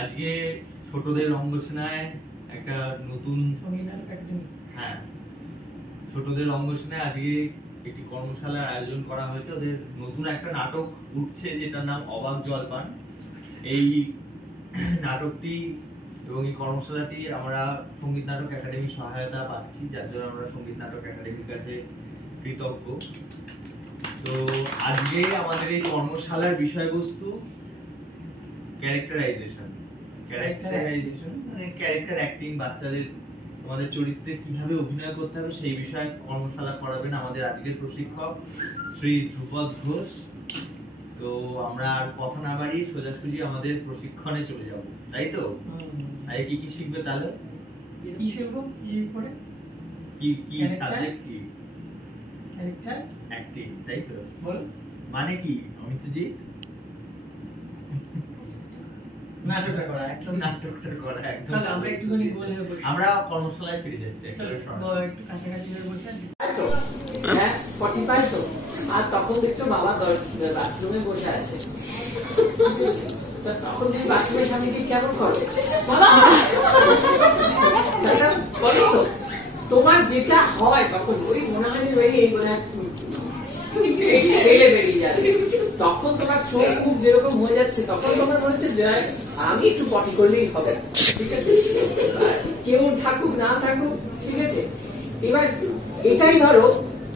আজকে ছোটদের অঙ্গসেনায় একটা নতুন হ্যাঁ ছোটদের অঙ্গসেনায় আজকে একটি কর্মশালার আয়োজন করা হয়েছে। ওদের নতুন একটা নাটক উঠছে যেটার নাম অবাক জলপান। এই নাটকটি এবং এই কর্মশালাটি আমরা সঙ্গীত নাটক একাডেমির সহায়তা পাচ্ছি, যার জন্য আমরা সঙ্গীত নাটক একাডেমির কাছে কৃতজ্ঞ। তো আজকে আমাদের এই কর্মশালার বিষয়বস্তু ক্যারেক্টারাইজেশন মানে ক্যারেক্টার অ্যাক্টিং, বাচ্চাদের আমাদের চরিত্রে কিভাবে অভিনয় করতে হবে সেই বিষয়ে কর্মশালা করাবেন আমাদের আজকের প্রশিক্ষক শ্রী ধ্রুপদ ঘোষ। তো আমরা আর কথা না বাড়িয়ে সোজাসুজি আমাদের প্রশিক্ষণে চলে যাব, তাই তো? আগে কি কি শিখবে তাহলে? কি শিখবো? কি সাবজেক্ট? কি ক্যারেক্টার অ্যাক্টিং, তাই তো? বল মানে কি অমিতজিৎ? নাটকটা করা একদম। তাহলে আমরা একটুখানি গোল হয়ে বসি। আমরা কর্মশালায় ফিরে যাচ্ছি একটু কাছাকাছি হয়ে বসে আছি। তো হ্যাঁ 45 তো। আর তখন দেখছো বাবা বাথরুমে বসে আছে। তখন তুমি বাথরুমের সামনে গিয়ে কেমন করো? বাবা বলো তো, তোমার যেটা হয় তখন ওই মনে হয় এই মনে হয় বেরিয়ে যাবে। তখন তোমার চোখ মুখ যেরকম হয়ে যাচ্ছে তখন তোমার মনে হচ্ছে যে আমি একটু পটি করলেই হবে, ঠিক আছে? কেউ থাকুক না থাকুক, ঠিক আছে? এবার এটাই ধরো,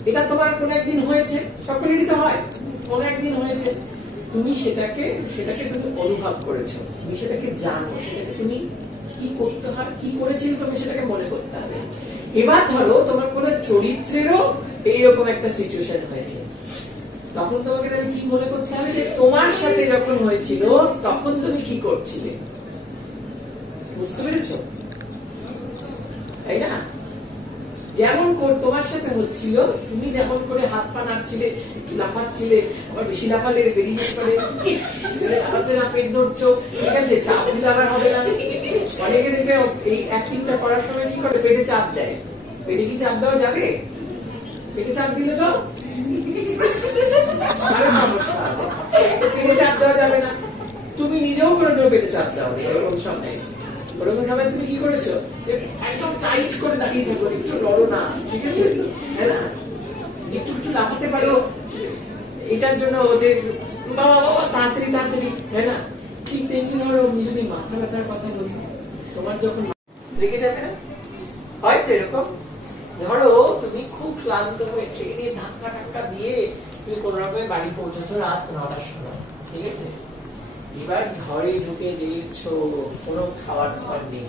এটা তোমার কোন একদিন হয়েছে, সকলেরই তো হয়, কোন একদিন হয়েছে, তুমি সেটাকে তুমি অনুভব করেছো, তুমি সেটাকে জানো, সেটাকে তুমি কি করতে হয়, কি করেছিল তুমি সেটাকে মনে করতে হবে। এবার ধরো তোমার কোন চরিত্রেরও এইরকম একটা সিচুয়েশন হয়েছে, তখন তোমাকে কি মনে করতে হবে যে তোমার সাথে যখন হয়েছিল তখন তুমি কি করছিলে, বুঝতে পেরেছো? তাই না? যেমন তোমার সাথে হচ্ছিল, তুমি যেমন করে হাত পা নাড়ছিলে, একটু লাফাচ্ছিলে, আবার বেশি লাফালে বেরিয়ে যেতে পারে, লাফাচ্ছে না, পেট ধরছো, ঠিক আছে? চাপ দিলে আবার হবে না। অনেকে দেখবে এই অ্যাক্টিংটা করার সময় কি করে, পেটে চাপ দেয়। পেটে কি চাপ দেওয়া যাবে? পেটে চাপ দিলে তো আরো সমস্যা হবে। পেটে চাপ দেওয়া যাবে না। তুমি নিজেও করে দেবো পেটে চাপ দেওয়া হবে। ওরকম সময় তুমি কি করেছো? একদম টাইট করে দাঁড়িয়ে থাকো, একটু লড়ো না, ঠিক আছে? হ্যাঁ না, একটু একটু লাফাতে পারো, এটার জন্য ওদের তাড়াতাড়ি, হ্যাঁ না? ঠিক তেমনি ধরো যদি মাথা ব্যথার কথা বলি, তোমার যখন রেগে যাবে না, হয়তো এরকম ধরো তুমি খুব ক্লান্ত হয়ে ট্রেনে ধাক্কা দিয়ে তুমি কোন রকমের বাড়ি পৌঁছেছো রাত 9টার সময়, ঠিক আছে? এবার ঘরে ঢুকে দেখছো কোনো খাবার নেই।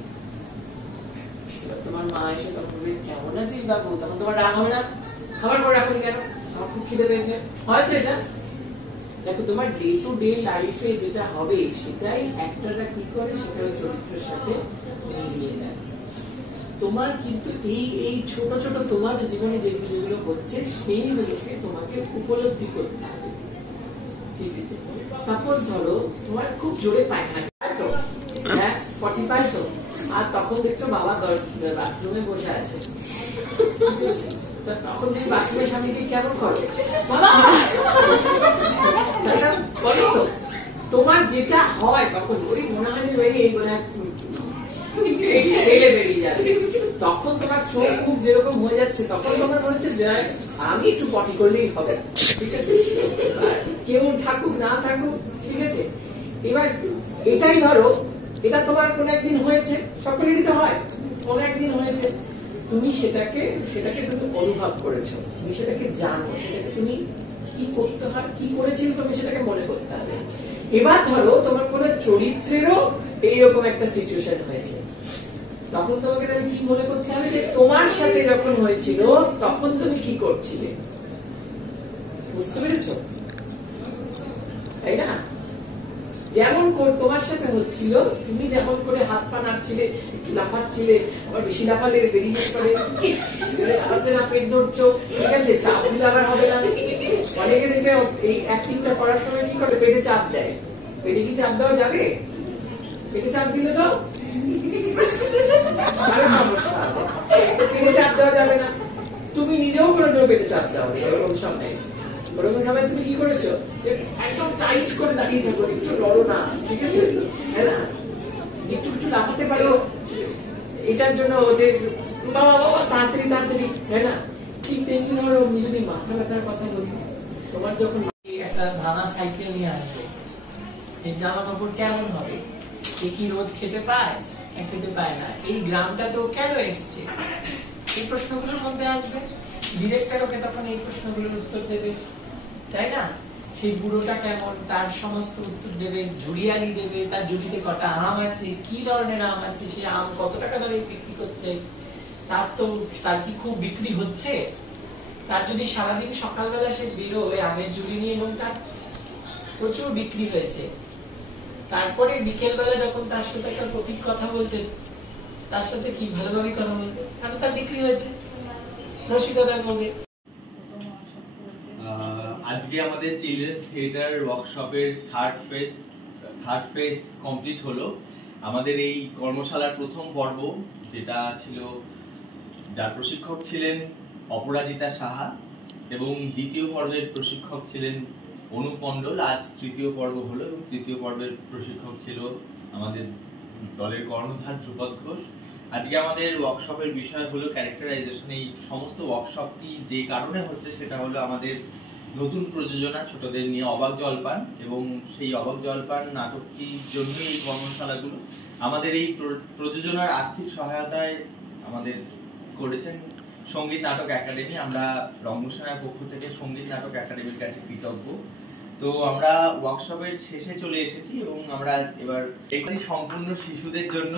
তোমার মা এসে তখন বলবে কেমন আছিস বাবু? তখন তোমার রাগ হবে না? খাবার পরে রাখুন কেন? আমার খুব খিদে পেয়েছে। হয়তো এটা দেখো তোমার ডে টু ডে লাইফে যেটা হবে সেটাই অ্যাক্টররা কি করে, সেটা ওই চরিত্রের সাথে মিলিয়ে দেয়। তোমার কিন্তু এই ছোট ছোট তোমার জীবনে যেগুলো হচ্ছে সেইগুলোকে তোমাকে উপলব্ধি করতে হবে, ঠিক আছে? সাপোজ ধরো তোমার খুব জোরে পায়খানা, তো হ্যাঁ 45 তো। আর তখন দেখছো বাবা বাথরুমে বসে আছে। তখন তুমি বাথরুমের সামনে গিয়ে কেমন করো? বাবা বলো তো, তোমার যেটা হয় তখন ওই মনে হয় এই মনে হয় বেরিয়ে যাবে। তখন তোমার চোখ মুখ যেরকম হয়ে যাচ্ছে তখন তোমার মনে হচ্ছে যে আমি একটু পটি করলেই হবে, ঠিক আছে? কেউ থাকুক না থাকুক, ঠিক আছে? এবার এটাই ধরো, এটা তোমার কোন একদিন হয়েছে, সকলেরই তো হয়, কোন একদিন হয়েছে, তুমি সেটাকে তুমি অনুভব করেছো, তুমি সেটাকে জানো, সেটাকে তুমি কি করতে হয়, কি করেছিল তুমি সেটাকে মনে করতে হবে। এবার ধরো তোমার কোন চরিত্রেরও এইরকম একটা সিচুয়েশন হয়েছে, তখন তোমাকে কি মনে করতে হবে যে তোমার সাথে যখন হয়েছিল তখন তুমি কি করছিলে, বুঝতে পেরেছো? তাই না? যেমন তোমার সাথে হচ্ছিল, তুমি যেমন করে হাত পা নাড়ছিলে, একটু লাফাচ্ছিলে, আবার বেশি লাফালে বেরিয়ে যেতে পারে, লাফাচ্ছে না, পেট ধরছো, ঠিক আছে? চাপ দিলে আবার হবে না। অনেকে দেখবে এই অ্যাক্টিংটা করার সময় কি করে, পেটে চাপ দেয়। পেটে কি চাপ দেওয়া যাবে? পেটে চাপ দিলে তো আরো সমস্যা হবে। পেটে চাপ দেওয়া যাবে না। তুমি নিজেও করে দেবো পেটে চাপ দেওয়া হবে। ওরকম সময় তুমি কি করেছো? একদম টাইট করে দাঁড়িয়ে থাকো, একটু লড়ো না, ঠিক আছে? হ্যাঁ না, লাফাতে পারো, এটার জন্য ওদের বাবা বাবা তাড়াতাড়ি তাড়াতাড়ি, তাই না? ঠিক তেমনি ধরো আমি যদি মাথা ব্যথার কথা বলি, তোমার যখন একটা ভাঙা সাইকেল নিয়ে আসবে, এই জামা কাপড় কেমন হবে? এ কি রোজ খেতে পায়? খেতে পায় না। এই গ্রামটা তো কেন এসছে? এই প্রশ্নগুলোর মধ্যে আসবে। ডিরেক্টর ওকে তখন এই প্রশ্নগুলোর উত্তর দেবে, তাই না? সেই বুড়োটা কেমন, তার সমস্ত উত্তর দেবে, ঝুড়িয়ালি দেবে, তার ঝুড়িতে কটা আম আছে, কি ধরনের আম আছে, সে আম কত টাকা ধরে বিক্রি করছে, তার কি খুব বিক্রি হচ্ছে, তার যদি সারাদিন সকালবেলা সে বেরোয় আমের ঝুড়ি নিয়ে এবং তার প্রচুর বিক্রি হয়েছে, তারপরে বিকেল বেলা যখন তার সাথে একটা প্রতীক কথা বলছে, তার সাথে কি ভালোভাবে কথা বলবে, কারণ তার বিক্রি হয়েছে, রসিকতা করবে। আজকে আমাদের চিলড্রেন্স থিয়েটার ওয়ার্কশপের থার্ড ফেজ কমপ্লিট হলো। আমাদের এই কর্মশালার প্রথম পর্ব, যেটা ছিল, যার প্রশিক্ষক ছিলেন অপরাজিতা সাহা এবং দ্বিতীয় পর্বের প্রশিক্ষক ছিলেন অনুপ মণ্ডল। আজ তৃতীয় পর্ব হলো এবং তৃতীয় পর্বের প্রশিক্ষক ছিল আমাদের দলের কর্ণধার ধ্রুপদ ঘোষ। আজকে আমাদের ওয়ার্কশপের বিষয় হলো ক্যারেক্টারাইজেশন। এই সমস্ত ওয়ার্কশপটি যে কারণে হচ্ছে সেটা হলো আমাদের নতুন প্রযোজনা ছোটদের নিয়ে অবাক জলপান, এবং সেই অবাক জলপান নাটকটির জন্য এই কর্মশালাগুলো। আমাদের এই প্রযোজনার আর্থিক সহায়তায় আমাদের করেছেন সঙ্গীত নাটক একাডেমি। আমরা রঙ্গসেনার পক্ষ থেকে সঙ্গীত নাটক একাডেমির কাছে কৃতজ্ঞ। তো আমরা ওয়ার্কশপের শেষে চলে এসেছি এবং আমরা এবার একটি সম্পূর্ণ শিশুদের জন্য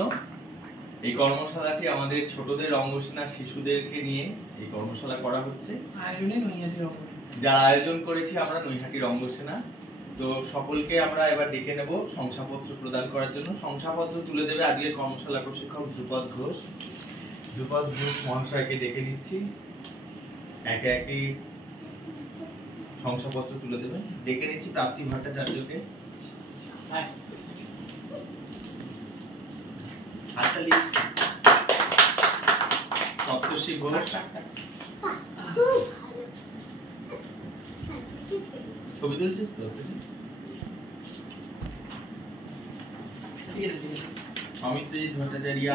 এই কর্মশালাটি, আমাদের ছোটদের রঙ্গসেনা শিশুদেরকে নিয়ে এই কর্মশালা করা হচ্ছে। যার আয়োজন করেছি আমরা নৈহাটি রঙ্গসেনা। তো সকলকে আমরা এবার ডেকে নেব শংসাপত্র প্রদান করার জন্য। শংসাপত্র তুলে দেবে আজকের কর্মশালা প্রশিক্ষক ধ্রুপদ ঘোষ। ধ্রুপদ ঘোষ মহাশয়কে ডেকে নিচ্ছি, একে একে শংসাপত্র তুলে দেবে। ডেকে নিচ্ছি প্রাপ্তি ভট্টাচার্যকে। হাততালি। সপ্তর্ষি ঘোষ, ছবি তুলছিস তো? অমিত্রজিৎ ভট্টাচার্য,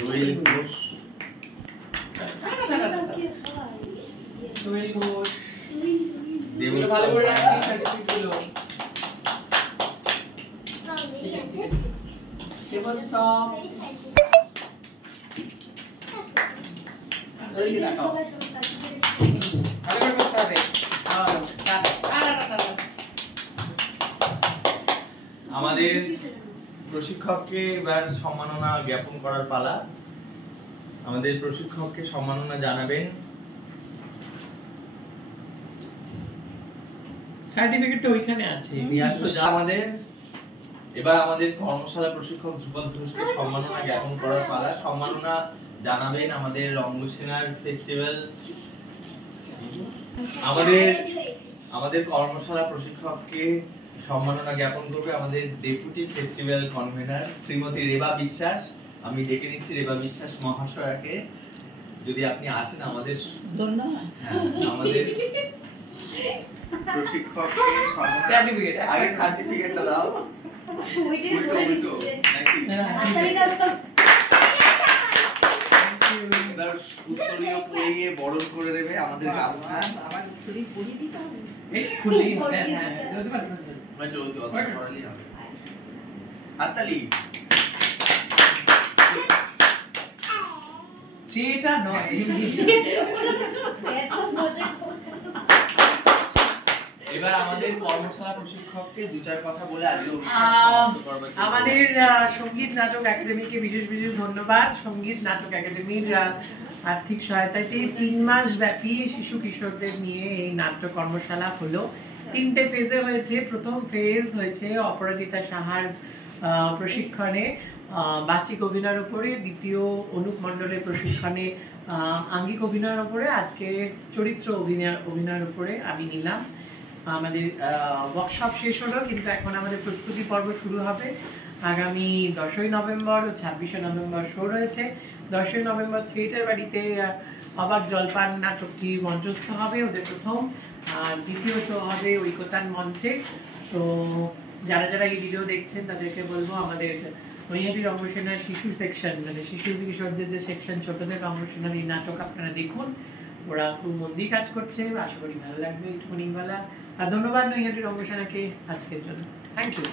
দোয়েল ঘোষ, আমাদের প্রশিক্ষককে এবার সম্মাননা জ্ঞাপন করার পালা। আমাদের প্রশিক্ষককে সম্মাননা জানাবেন। সার্টিফিকেটটা ওইখানে আছে। আমাদের এবার আমাদের কর্মশালা প্রশিক্ষক ধ্রুপদ ঘোষকে সম্মাননা জ্ঞাপন করার পালা। সম্মাননা জানাবেন আমাদের রঙ্গসেনার ফেস্টিভ্যাল, আমাদের কর্মশালা প্রশিক্ষককে সম্মাননা জ্ঞাপন করবে আমাদের deputy festival convener Shrimati Reba বিশ্বাস। আমি ডেকে নিচ্ছি রেবা বিশ্বাস মহাশয়াকে, যদি আপনি আসেন আমাদের আমাদের প্রশিক্ষককে আগে সার্টিফিকেটটা দাও। এবার উত্তরীয় পরিয়ে বরণ করে দেবে আমাদের হাততালি। সেটা নয়, এবার আমাদের কর্মশালা প্রশিক্ষককে দু চার কথা বলে আজকে আমাদের সঙ্গীত নাটক একাডেমিকে বিশেষ বিশেষ ধন্যবাদ। সঙ্গীত নাটক একাডেমির আর্থিক সহায়তায় 3 মাস ব্যাপী শিশু কিশোরদের নিয়ে এই নাট্য কর্মশালা হলো। 3টে ফেজে হয়েছে। প্রথম ফেজ হয়েছে অপরাজিতা সাহার প্রশিক্ষণে বাচিক অভিনয়ের উপরে, দ্বিতীয় অনুপ মণ্ডলের প্রশিক্ষণে আঙ্গিক অভিনয়ের উপরে, আজকে চরিত্র অভিনয়ের উপরে আমি নিলাম। আমাদের ওয়ার্কশপ শেষ হলো, কিন্তু এখন আমাদের প্রস্তুতি পর্ব শুরু হবে। আগামী 10ই নভেম্বর ও 26শে নভেম্বর শো রয়েছে। 10ই নভেম্বর থিয়েটার বাড়িতে অবাক জলপান নাটকটি মঞ্চস্থ হবে ওদের প্রথম, আর দ্বিতীয় শো হবে ঐকতান মঞ্চে। তো যারা যারা এই ভিডিও দেখছেন তাদেরকে বলবো আমাদের নৈহাটি রঙ্গসেনার শিশু সেকশন, মানে শিশু কিশোরদের যে সেকশন, ছোটদের রঙ্গসেনার এই নাটক আপনারা দেখুন। ওরা খুব মন দিয়ে কাজ করছে, আশা করি ভালো লাগবে একটুখানি বেলা। আর ধন্যবাদ নৈহাটি রঙ্গসেনাকে আজকের জন্য। Thank you.